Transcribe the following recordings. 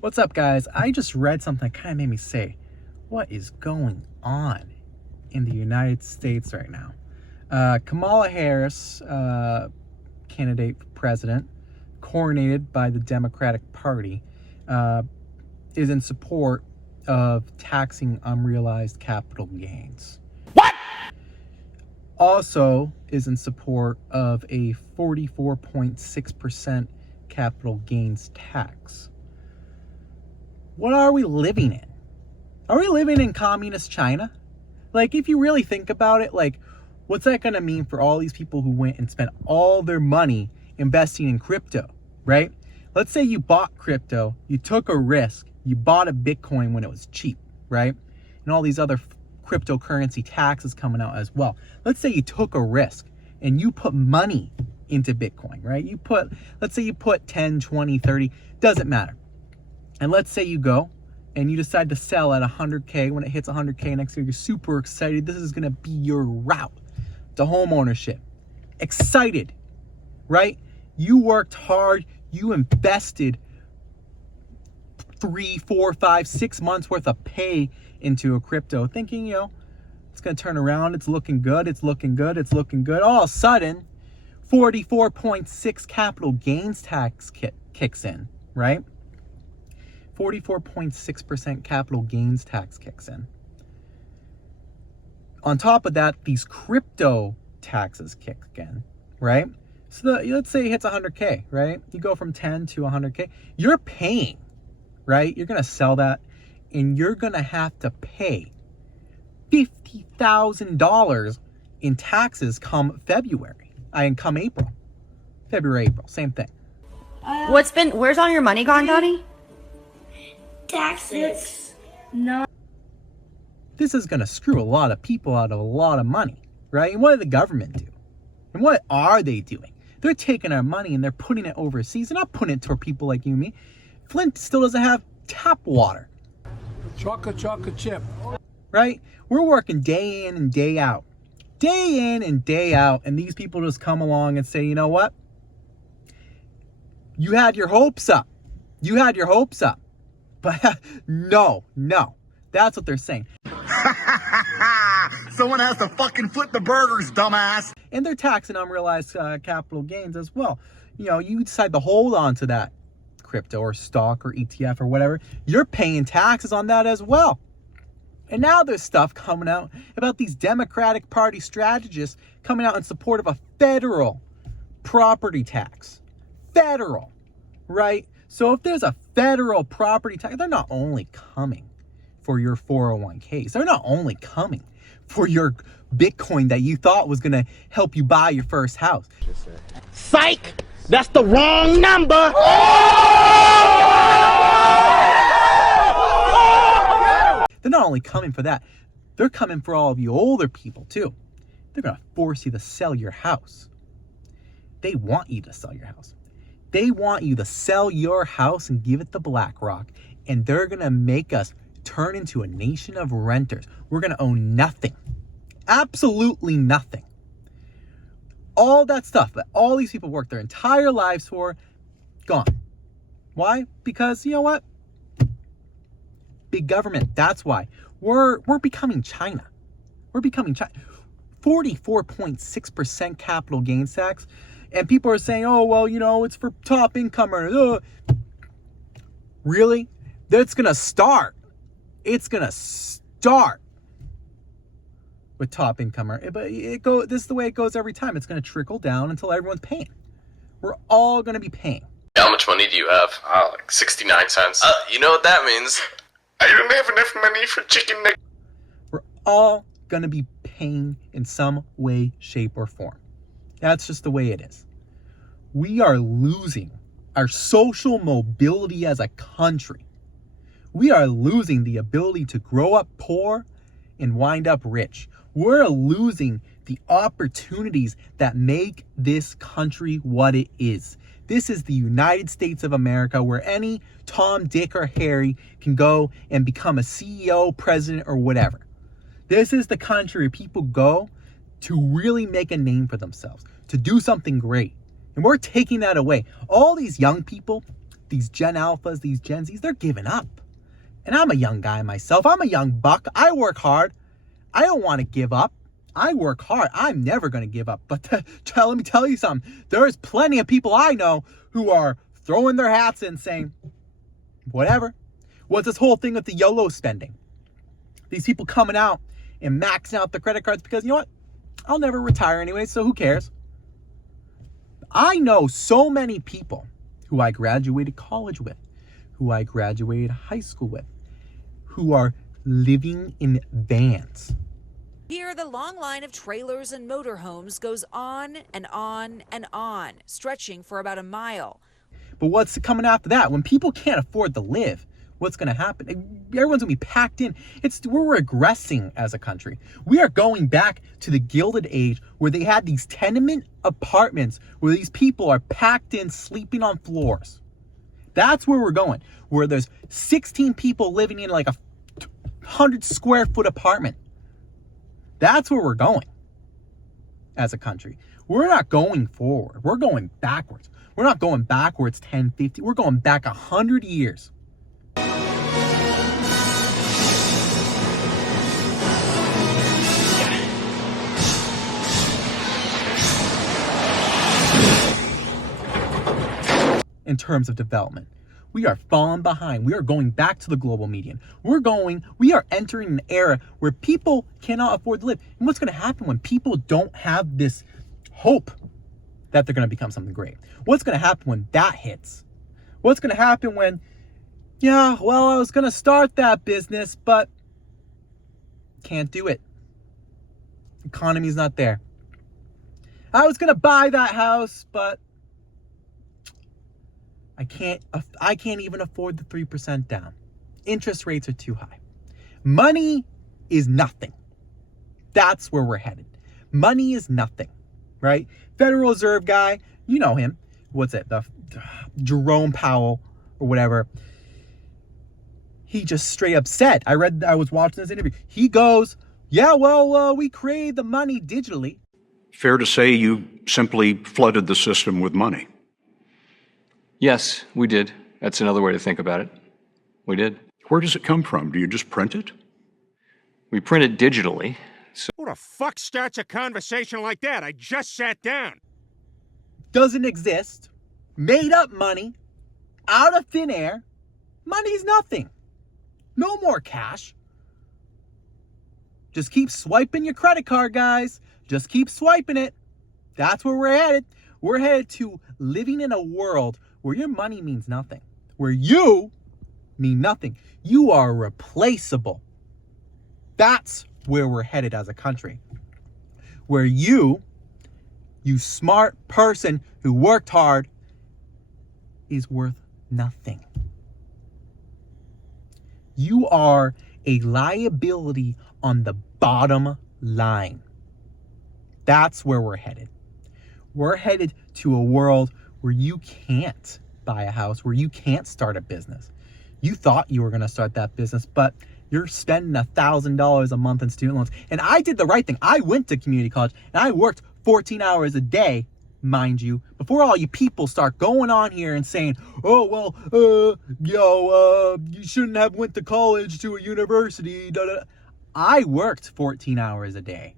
What's up, guys? I just read something that kind of made me say, what is going on in the United States right now? Kamala Harris, candidate for president, coronated by the Democratic Party, is in support of taxing unrealized capital gains. What? Also is in support of a 44.6% capital gains tax. What are we living in? Are we living in communist China? Like, if you really think about it, like, what's that going to mean for all these people who went and spent all their money investing in crypto, right? Let's say you bought crypto, you took a risk, you bought a Bitcoin when it was cheap, right? And all these other cryptocurrency taxes coming out as well. Let's say you took a risk and you put money into Bitcoin, right? Let's say you put 10, 20, 30, doesn't matter. And let's say you go and you decide to sell at 100K. When it hits 100K next year, you're super excited. This is going to be your route to home ownership. Excited, right? You worked hard. You invested 3, 4, 5, 6 months worth of pay into a crypto, thinking, it's going to turn around. It's looking good. It's looking good. It's looking good. All of a sudden, 44.6 capital gains tax kicks in, right? 44.6% capital gains tax kicks in. On top of that, these crypto taxes kick in, right? So let's say it hits 100K, right? You go from 10 to 100K. You're paying, right? You're going to sell that and you're going to have to pay $50,000 in taxes come February. Come April. February, April, same thing. Where's all your money gone, Daddy? Taxes. No. This is going to screw a lot of people out of a lot of money, right? And what did the government do? And what are they doing? They're taking our money and they're putting it overseas. They're not putting it toward people like you and me. Flint still doesn't have tap water. Chocolate chip. Right? We're working day in and day out. Day in and day out. And these people just come along and say, you know what? You had your hopes up. You had your hopes up. But no. That's what they're saying. Someone has to fucking flip the burgers, dumbass. And they're taxing unrealized capital gains as well. You decide to hold on to that crypto or stock or ETF or whatever. You're paying taxes on that as well. And now there's stuff coming out about these Democratic Party strategists coming out in support of a federal property tax. Federal, right? So if there's a federal property tax, they're not only coming for your 401ks. They're not only coming for your Bitcoin that you thought was going to help you buy your first house. Psych! That's the wrong number! They're not only coming for that, they're coming for all of you older people too. They're going to force you to sell your house. They want you to sell your house. They want you to sell your house and give it to BlackRock, and they're going to make us turn into a nation of renters. We're going to own nothing. Absolutely nothing. All that stuff that all these people work their entire lives for, gone. Why? Because you know what? Big government. That's why. We're becoming China. We're becoming China. 44.6% capital gains tax. And people are saying, oh, well, it's for top income earners. Really? That's going to start. It's going to start with top income earners. But this is the way it goes every time. It's going to trickle down until everyone's paying. We're all going to be paying. How much money do you have? Like 69 cents. You know what that means? I don't have enough money for chicken nuggets. We're all going to be paying in some way, shape, or form. That's just the way it is. We are losing our social mobility as a country. We are losing the ability to grow up poor and wind up rich. We're losing the opportunities that make this country what it is. This is the United States of America, where any Tom, Dick, or Harry can go and become a CEO, president, or whatever. This is the country where people go to really make a name for themselves, to do something great. And we're taking that away. All these young people, these Gen Alphas, these Gen Zs, they're giving up. And I'm a young guy myself. I'm a young buck. I work hard. I don't want to give up. I work hard. I'm never going to give up. But let me tell you something. There's plenty of people I know who are throwing their hats in saying, whatever. What's this whole thing with the YOLO spending? These people coming out and maxing out the credit cards because, you know what? I'll never retire anyway, so who cares? I know so many people who I graduated college with, who I graduated high school with, who are living in vans. Here, the long line of trailers and motorhomes goes on and on and on, stretching for about a mile. But what's coming after that? When people can't afford to live, what's going to happen? Everyone's going to be packed in. We're regressing as a country. We are going back to the Gilded Age where they had these tenement apartments where these people are packed in, sleeping on floors. That's where we're going, where there's 16 people living in like a 100 square foot apartment. That's where we're going as a country. We're not going forward. We're going backwards. We're not going backwards 10, 50. We're going back 100 years. In terms of development, we are falling behind. We are going back to the global median. We are entering an era where people cannot afford to live. And what's going to happen when people don't have this hope that they're going to become something great? What's going to happen when that hits? What's going to happen when, I was going to start that business, but can't do it. Economy's not there. I was going to buy that house, but I can't even afford the 3% down. Interest rates are too high. Money is nothing. That's where we're headed. Money is nothing, right? Federal Reserve guy, you know him. What's it? Jerome Powell or whatever. He just straight up said, I was watching this interview. He goes, we created the money digitally. Fair to say you simply flooded the system with money. Yes, we did. That's another way to think about it. We did. Where does it come from? Do you just print it? We print it digitally. So who the fuck starts a conversation like that? I just sat down. Doesn't exist. Made up money. Out of thin air. Money's nothing. No more cash. Just keep swiping your credit card, guys. Just keep swiping it. That's where we're headed. We're headed to living in a world where your money means nothing, where you mean nothing. You are replaceable. That's where we're headed as a country, where you smart person who worked hard, is worth nothing. You are a liability on the bottom line. That's where we're headed. We're headed to a world where you can't buy a house, where you can't start a business. You thought you were going to start that business, but you're spending $1,000 a month in student loans. And I did the right thing. I went to community college and I worked 14 hours a day, mind you, before all you people start going on here and saying, you shouldn't have went to college to a university. I worked 14 hours a day.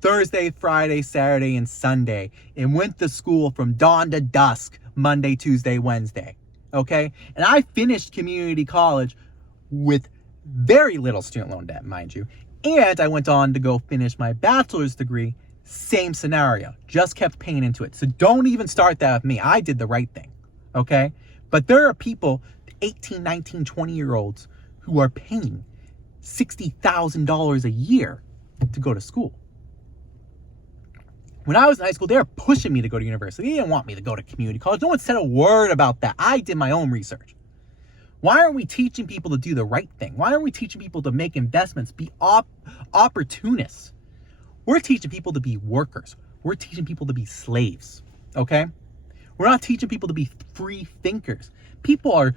Thursday, Friday, Saturday, and Sunday, and went to school from dawn to dusk, Monday, Tuesday, Wednesday, okay? And I finished community college with very little student loan debt, mind you, and I went on to go finish my bachelor's degree, same scenario, just kept paying into it. So don't even start that with me. I did the right thing, okay? But there are people, 18, 19, 20-year-olds, who are paying $60,000 a year to go to school. When I was in high school, they were pushing me to go to university. They didn't want me to go to community college. No one said a word about that. I did my own research. Why aren't we teaching people to do the right thing? Why aren't we teaching people to make investments, be opportunists? We're teaching people to be workers. We're teaching people to be slaves, okay? We're not teaching people to be free thinkers. People are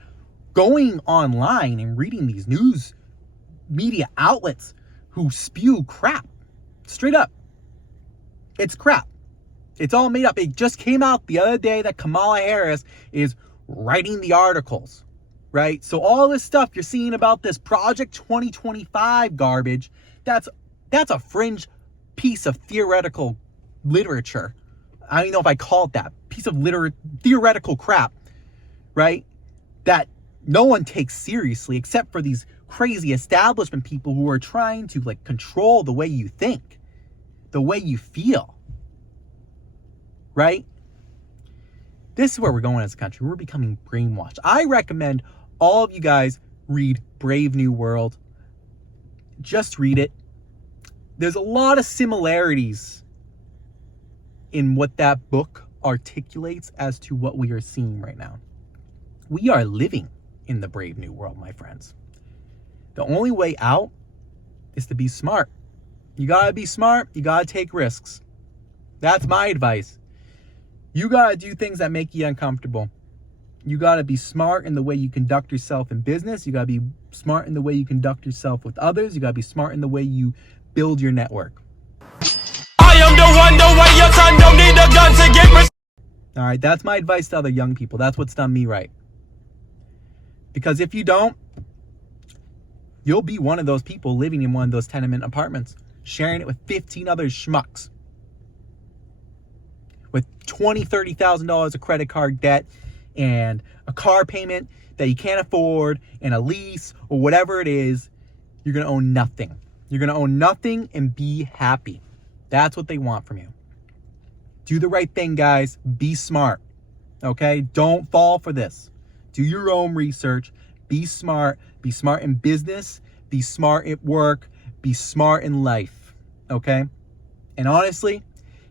going online and reading these news media outlets who spew crap. Straight up. It's crap. It's all made up. It just came out the other day that Kamala Harris is writing the articles, right? So all this stuff you're seeing about this Project 2025 garbage, that's a fringe piece of theoretical literature. I don't even know if I call it that. Piece of theoretical crap, right? That no one takes seriously except for these crazy establishment people who are trying to like control the way you think, the way you feel, right? This is where we're going as a country. We're becoming brainwashed. I recommend all of you guys read Brave New World. Just read it. There's a lot of similarities in what that book articulates as to what we are seeing right now. We are living in the Brave New World, my friends. The only way out is to be smart. You gotta be smart. You gotta take risks. That's my advice. You gotta do things that make you uncomfortable. You gotta be smart in the way you conduct yourself in business. You gotta be smart in the way you conduct yourself with others. You gotta be smart in the way you build your network. I am the one, the way your son don't need a gun to get All right, that's my advice to other young people. That's what's done me right. Because if you don't, you'll be one of those people living in one of those tenement apartments, sharing it with 15 other schmucks with $20,000, $30,000 of credit card debt and a car payment that you can't afford and a lease or whatever it is. You're going to own nothing. You're going to own nothing and be happy. That's what they want from you. Do the right thing, guys. Be smart. Okay? Don't fall for this. Do your own research. Be smart. Be smart in business. Be smart at work. Be smart in life. Okay? And honestly,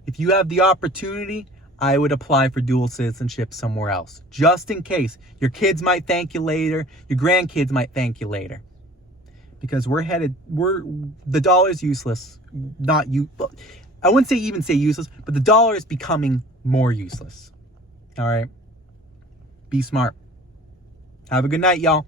if you have the opportunity, I would apply for dual citizenship somewhere else. Just in case. Your kids might thank you later. Your grandkids might thank you later. Because the dollar is useless. I wouldn't even say useless, but the dollar is becoming more useless. All right? Be smart. Have a good night, y'all.